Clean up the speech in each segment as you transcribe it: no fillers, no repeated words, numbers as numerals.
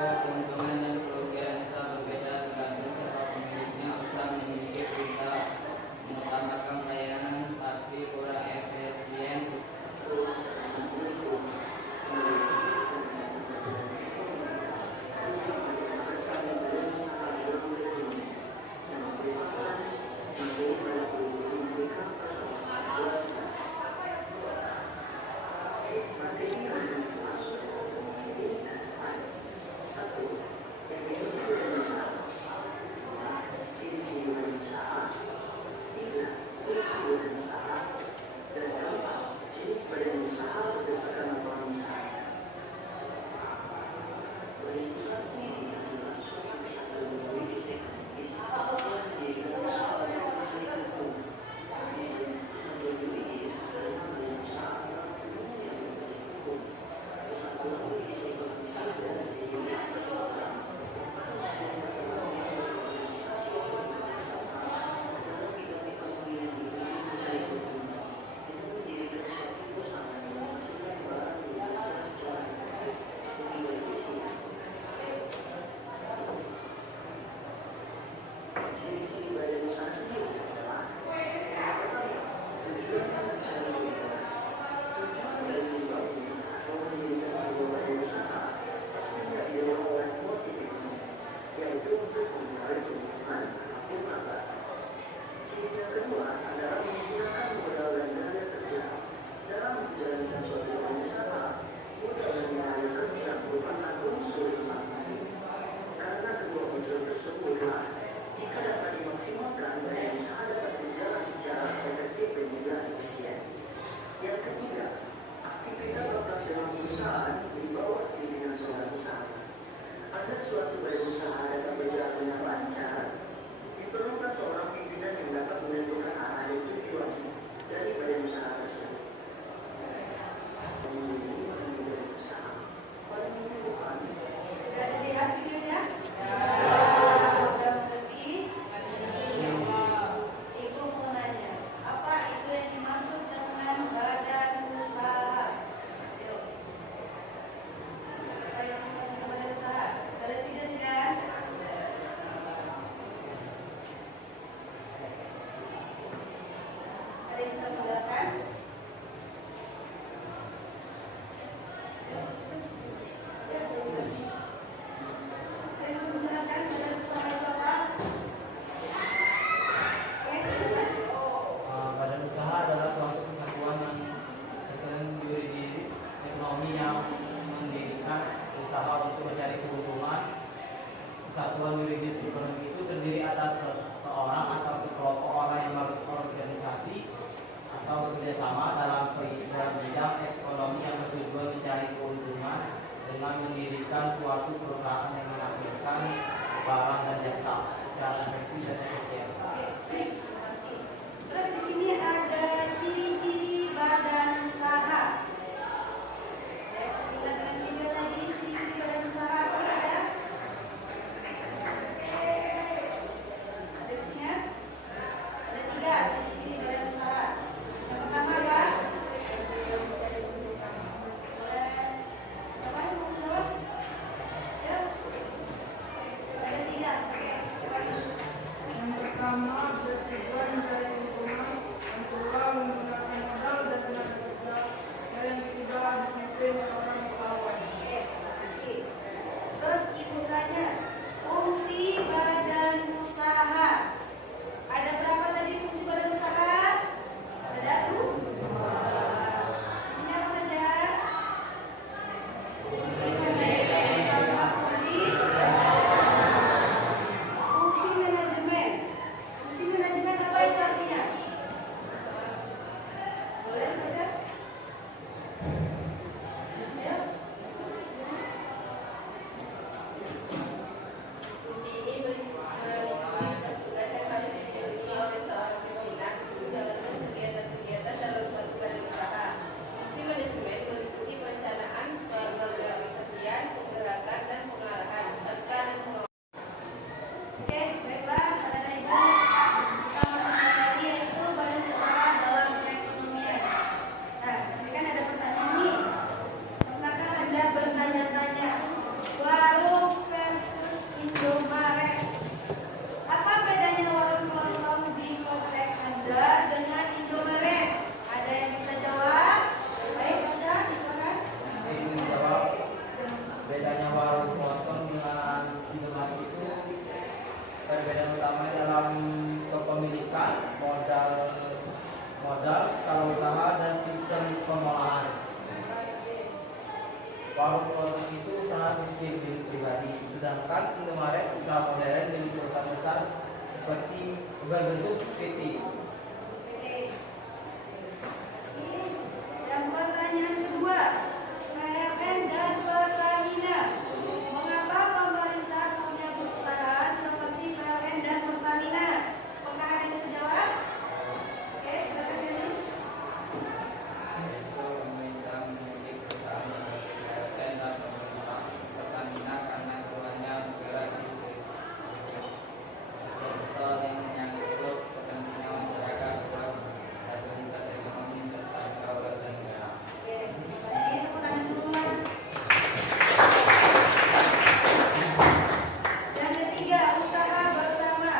Keuntungan dan kerugian usaha berbeda tergantung siapa pemiliknya. Usaha memiliki perintah mengutamakan pelayanan tapi kurang efisien. modal, skala usaha, dan sistem pengolahan. Warung itu usaha miskin milik pribadi, sedangkan Indomaret usaha modern milik perusahaan besar seperti berbentuk PT. Dan pertanyaan kedua, PLN dan Pertamina. Mengapa pemerintah punya perusahaan seperti PLN dan Pertamina? Apakah ada yang bisa jawab? Oke, silakan Dennis. Yaitu pemerintah memiliki perusahaan seperti PLN dan pemerintah Pertamina karena keduanya bergerak di sektor yang menyangkut kepentingan masyarakat, stabilitas ekonomi, serta kedaulatan negara. Oke, terima kasih. Tepuk tangan dulu. Yang ketiga, usaha bersama.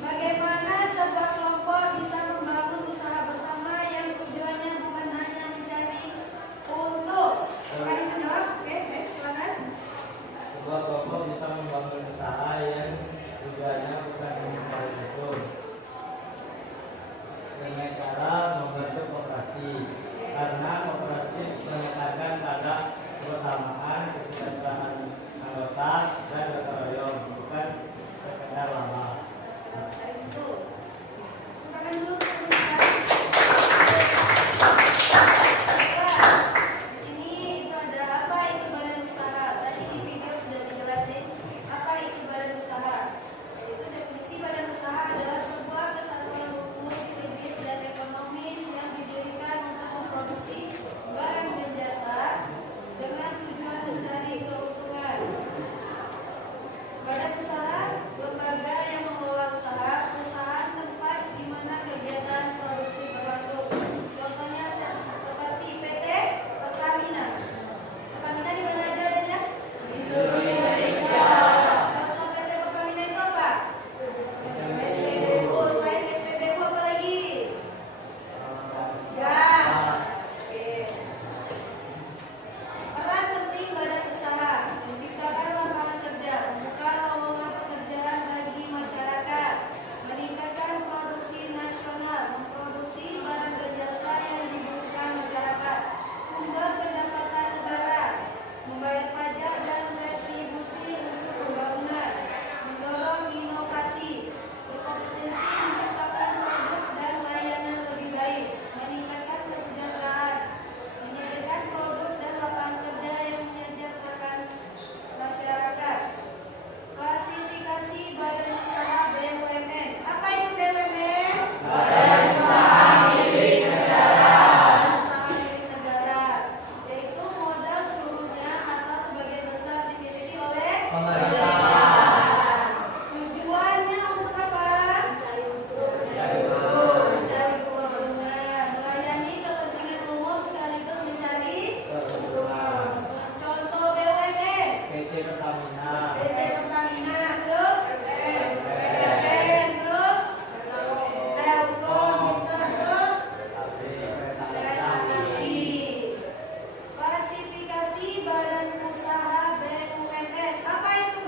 Bagaimana sebuah kelompok bisa membangun usaha bersama yang tujuannya bukan hanya mencari untung? Apakah ada yang bisa jawab? Oke, baik, silakan. Sebuah kelompok bisa membangun usaha yang tujuannya bukan mencari untung dengan cara membentuk koperasi, karena koperasi menekankan pada kebersamaan, kesejahteraan anggota, dan gotong royong, bukan sekedar lama. Itu. Silakan dulu. Di sini itu ada apa itu badan usaha. Tadi di video sudah dijelasin apa itu badan usaha. Yaitu definisi badan usaha adalah sebuah kesatuan hukum, juridis, dan ekonomis yang didirikan untuk memproduksi barang dan jasa dengan tujuan mencari keuntungan. Badan usaha, lembaga yang mengelola usaha, perusahaan tempat di mana kegiatan produksi berlangsung. Contohnya seperti PT Pertamina. Pertamina di mana aja adanya? Di seluruh Indonesia. Contoh PT Pertamina itu apa? SPBU. Selain SPBU apa lagi? Gas. Oke. Peran penting badan usaha menciptakan lapangan kerja, membuka lowongan pekerjaan bagi masyarakat, meningkatkan produksi nasional, memproduksi barang dan jasa yang dibutuhkan masyarakat, sumber pendapatan negara, membayar pajak dan retribusi untuk pembangunan, mendorong inovasi, berkompetensi menciptakan produk dan layanan lebih baik, meningkatkan kesejahteraan, menyediakan produk dan lapangan kerja yang menyejahterakan masyarakat. Klasifikasi badan usaha BUMN. Apa itu BUMN? Badan usaha milik negara. Yaitu modal seluruhnya atau sebagian besar dimiliki oleh Pemerintah. Tujuannya untuk apa? Mencari untung. Mencari keuntungan. Melayani kepentingan umum sekaligus mencari Keuntungan. contoh BUMN. PT Pertamina. PT Pertamina, terus PLN, terus Telkom, terus kereta api. Klasifikasi badan usaha BUMS. Apa itu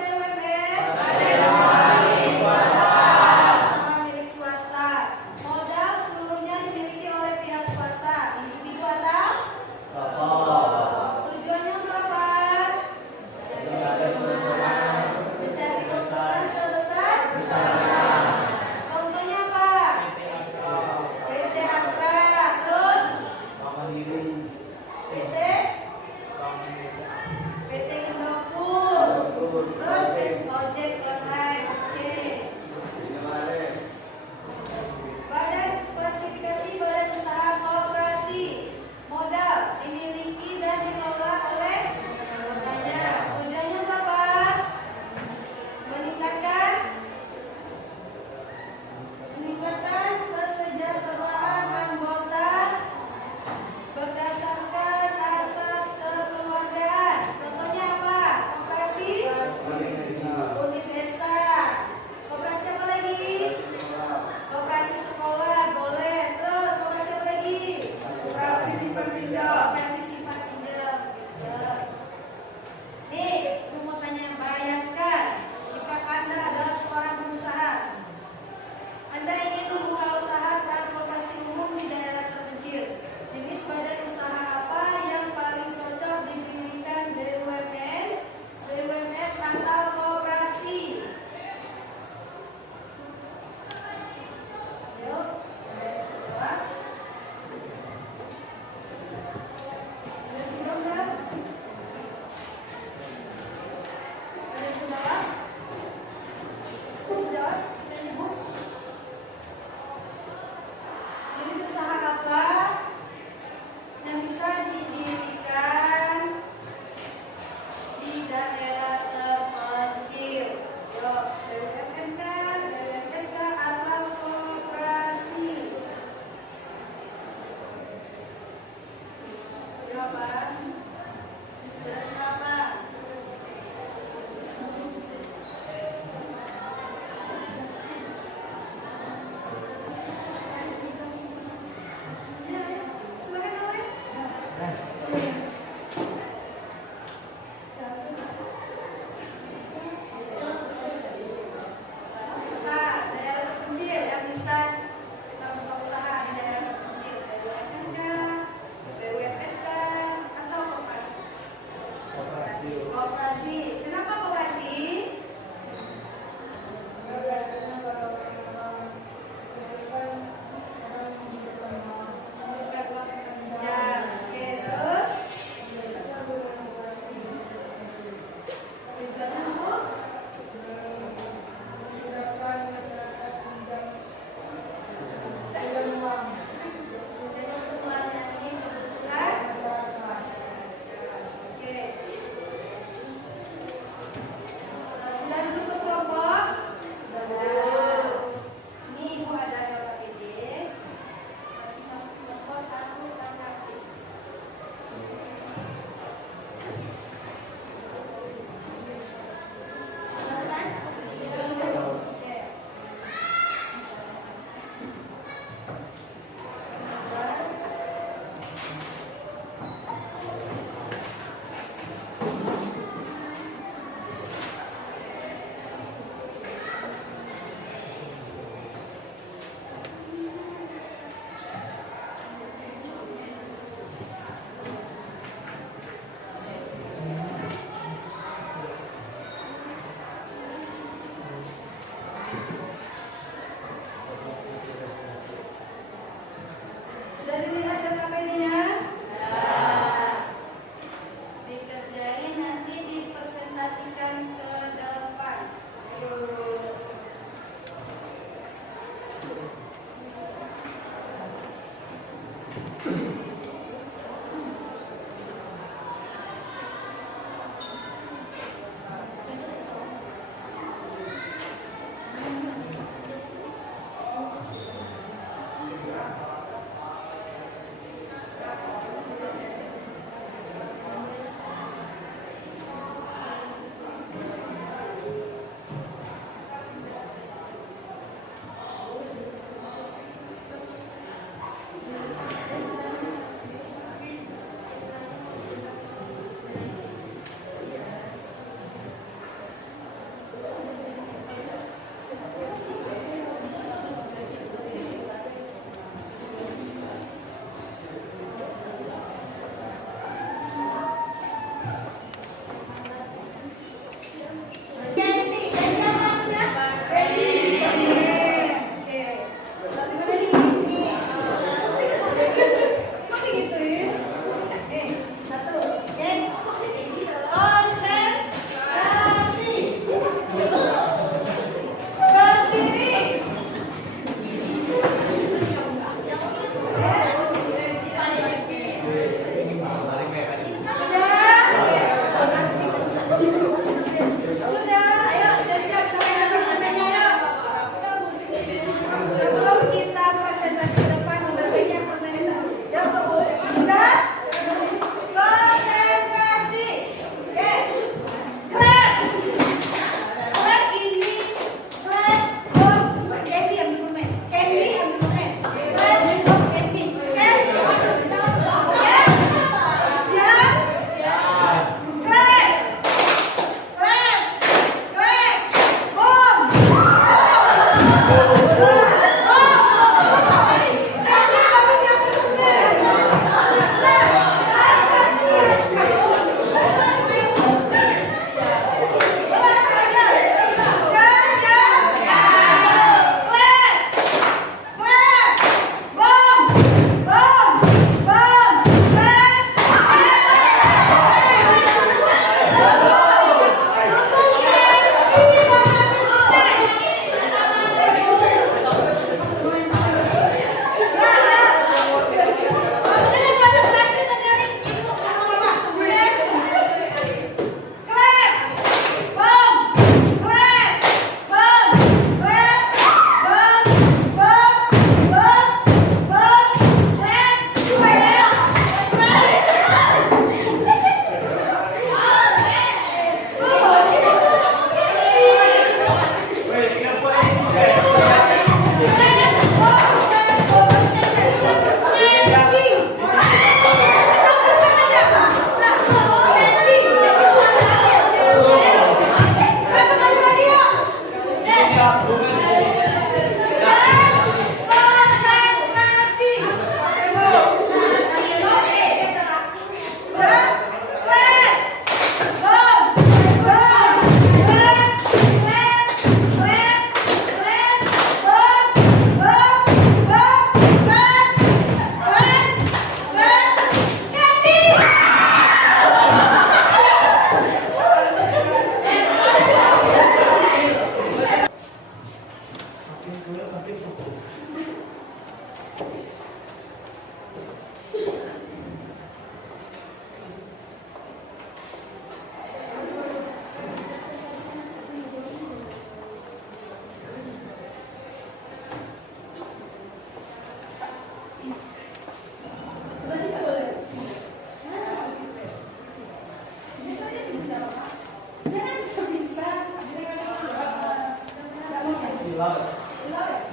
laut. Laut ya?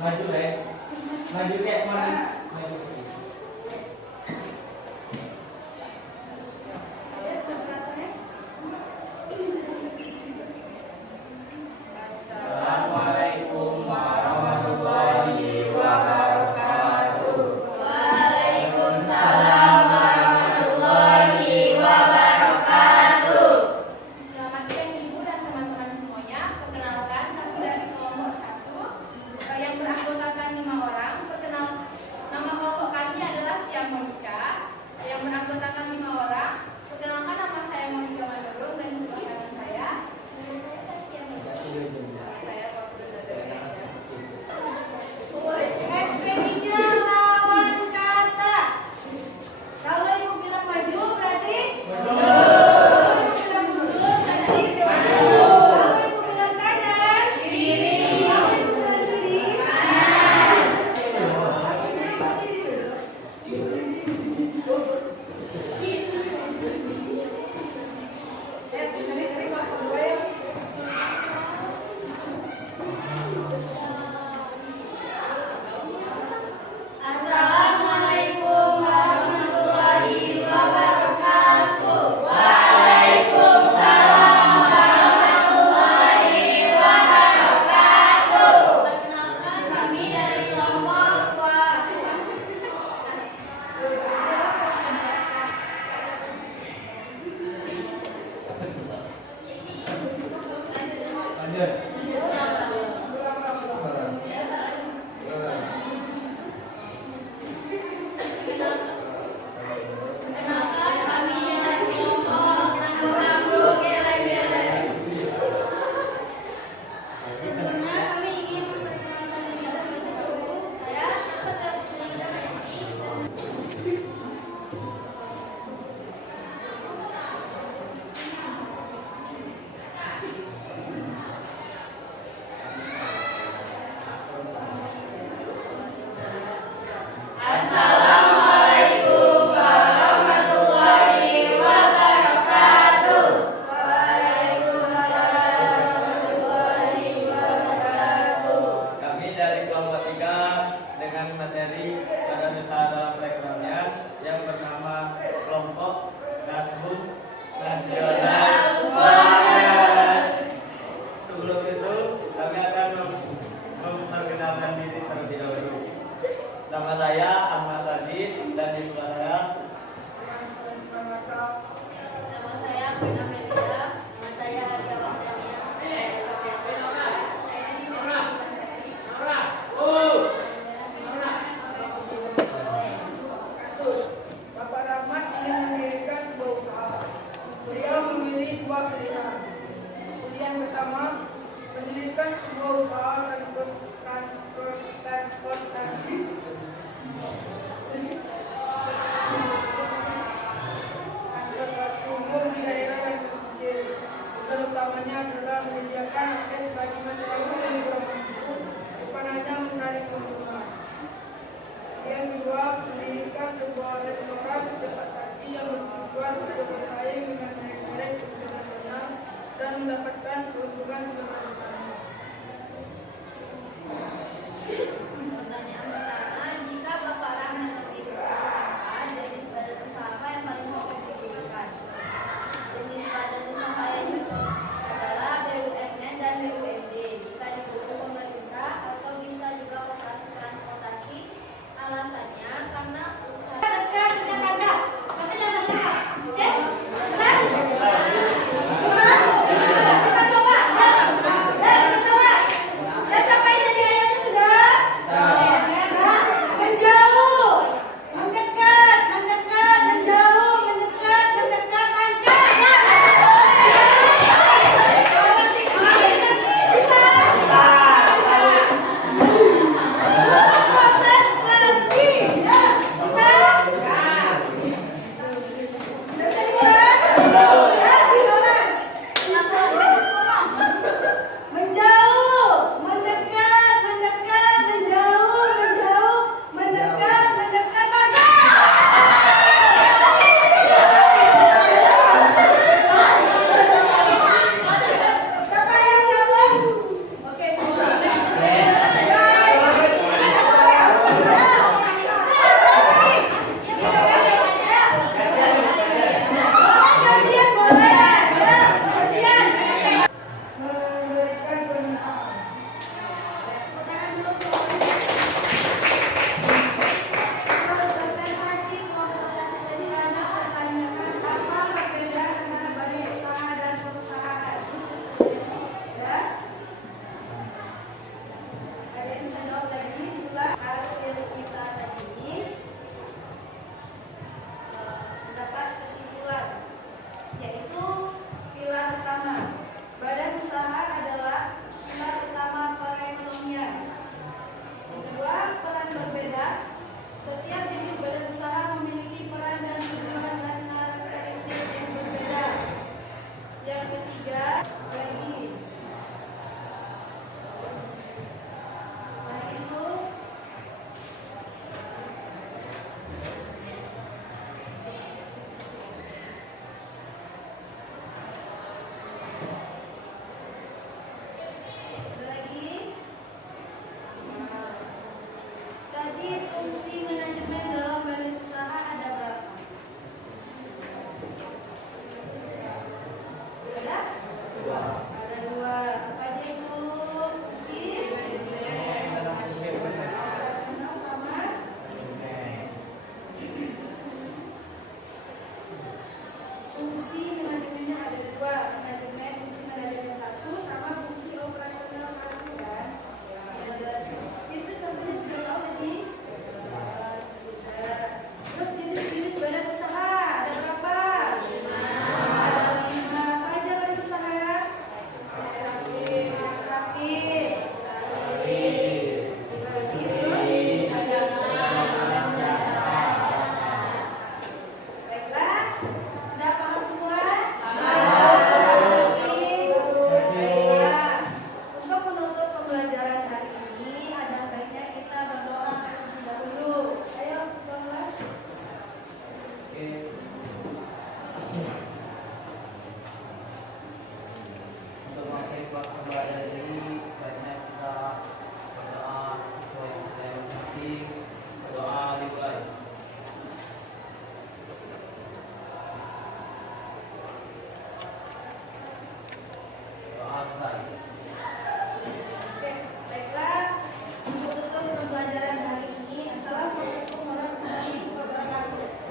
Maju deh. Maju kayak mana? Maju. Lihat penjelasannya. Assalamualaikum warahmatullahi wabarakatuh. Waalaikumsalam warahmatullahi wabarakatuh. Selamat siang Ibu dan teman-teman semuanya. Perkenalkan, kami dari kelompok 1 yang beranggotakan 5 orang. Nama kelompok kami adalah Tiang Monika yang beranggotakan 5 orang. Perkenalkan, nama saya Monika Manurung dan sebelah kanan saya. SPP-nya lawan kata. Kalau ibu bilang maju berarti kalau ibu bilang mundur berarti kalau ibu bilang kanan kiri. Kalau ibu bilang kiri Assalamualaikum warahmatullahi wabarakatuh. Waalaikumsalam warahmatullahi wabarakatuh. Perkenalkan kami dari kelompok 2. Lanjut. Kenalkan kami dari kelompok Rambu Geleng-Geleng. Sebelumnya kami ingin memperkenalkan diri terlebih dahulu. Saya Petra Putra Messi. Assalamualaikum warahmatullahi wabarakatuh. Waalaikumsalam warahmatullahi wabarakatuh. Kami dari kelompok 3 dengan materi pada usaha dalam perekonomian yang bernama kelompok Nasbun Nasional. Sebelum itu kami akan memperkenalkan diri terlebih dahulu. Nama saya Ahmad Radit dan di sebelah saya Nama saya Pina Melia. Nama saya Adia Wardania. Bapak Rahmat ingin mendirikan sebuah usaha. Beliau memilih dua pilihan. Pilihan pertama, mendirikan sebuah usaha transportasi umum di daerah yang terpencil. Tujuan utamanya adalah menyediakan akses bagi masyarakat yang kurang mampu, bukan hanya menarik keuntungan. Yang kedua, mendirikan sebuah restoran cepat saji yang bertujuan untuk bersaing dengan merek-merek internasional dan mendapatkan keuntungan sebesar-besarnya. Pertanyaan pertama, jika Bapak Rahmat memiliki kesempatan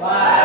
Waalaikumsalam.